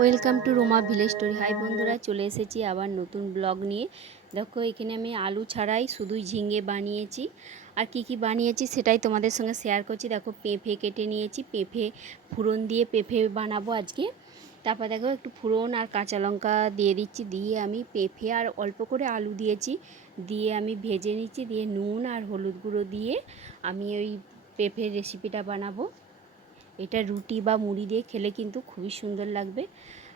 Welcome to Roma village story. Hi বন্ধুরা, চলে এসেছি আবার নতুন ব্লগ নিয়ে। দেখো, এখানে আমি আলু ছাড়াই শুধুই ঝিঙে বানিয়েছি। আর কি কি বানিয়েছি সেটাই তোমাদের সঙ্গে শেয়ার করছি। দেখো, পেঁপে কেটে নিয়েছি, পেঁপে ফুরন দিয়ে পেঁপে বানাবো আজকে। তারপর দেখো, একটু ফুরন আর কাঁচা লঙ্কা দিয়ে দিচ্ছি, দিয়ে আমি পেঁপে আর অল্প করে আলু দিয়েছি। দিয়ে আমি ভেজে নিচ্ছি, দিয়ে নুন আর হলুদ গুঁড়ো দিয়ে আমি ওই পেঁপের রেসিপিটা বানাবো। এটা রুটি বা মুড়ি দিয়ে খেলে কিন্তু খুবই সুন্দর লাগবে।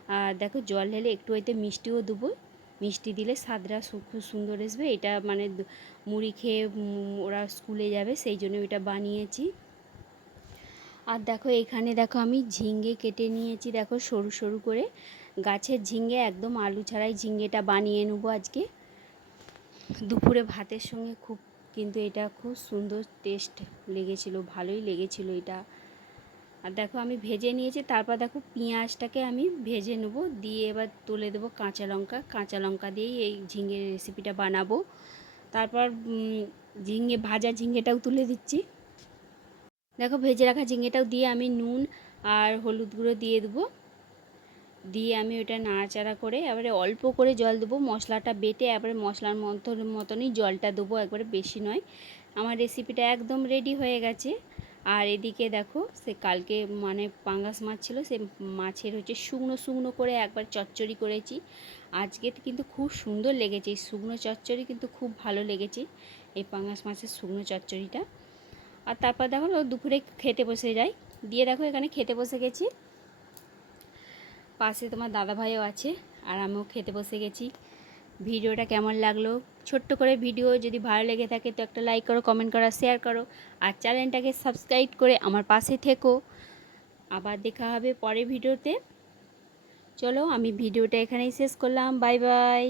আর দেখো জল ঢেলে একটু হয়তো মিষ্টিও দেবো। মিষ্টি দিলে স্বাদটা সু- খুব সুন্দর আসবে। এটা মানে মুড়ি খেয়ে ওরা স্কুলে যাবে, সেই জন্য এটা বানিয়েছি। আর দেখো এখানে দেখো আমি ঝিঙ্গে কেটে নিয়েছি, দেখো সরু সরু করে। গাছের ঝিঙ্গে একদম আলু ছাড়াই ঝিঙ্গেটা বানিয়ে নেব আজকে। দুপুরে ভাতের সঙ্গে খুব, কিন্তু এটা খুব সুন্দর টেস্ট লেগেছিল, ভালোই লেগেছিল এটা। আর দেখো আমি ভেজে নিয়েছি, তারপর দেখো পেঁয়াজটাকে আমি ভেজে নেব, দিয়ে এবার তুলে দেবো কাঁচা লঙ্কা। কাঁচা লঙ্কা দিয়েই এই ঝিঙের রেসিপিটা বানাবো। তারপর ঝিঙে, ভাজা ঝিঙেটাও তুলে দিচ্ছি। দেখো ভেজে রাখা ঝিঙেটাও দিয়ে আমি নুন আর হলুদ গুঁড়ো দিয়ে দেবো। দিয়ে আমি ওটা নাড়াচাড়া করে এবারে অল্প করে জল দেবো, মশলাটা বেটে এবারে মশলার মতো, মতনই জলটা দেবো, একবারে বেশি নয়। আমার রেসিপিটা একদম রেডি হয়ে গেছে। আর এদিকে দেখো, সে কালকে মানে পাঙ্গাস মাছ ছিল, সে মাছের হচ্ছে শুকনো শুকনো করে একবার চচ্চড়ি করেছি। আজকে কিন্তু খুব সুন্দর লেগেছে, এই শুকনো চচ্চড়ি কিন্তু খুব ভালো লেগেছে, এই পাঙ্গাস মাছের শুকনো চচ্চড়িটা। আর তারপর দেখো দুপুরে খেতে বসে যাই দিয়ে দেখো, এখানে খেতে বসে গেছি। পাশে তোমার দাদা ভাইও আছে, আর আমিও খেতে বসে গেছি। ভিডিওটা কেমন লাগল? ছোট্ট করে ভিডিও যদি ভালো লেগে থাকে তো একটা লাইক করো কমেন্ট করো শেয়ার করো। আর চ্যানেলটাকে সাবস্ক্রাইব করে আমার পাশে থেকো। আবার দেখা হবে পরের ভিডিওতে। চলো, আমি ভিডিওটা এখানেই শেষ করলাম। Bye bye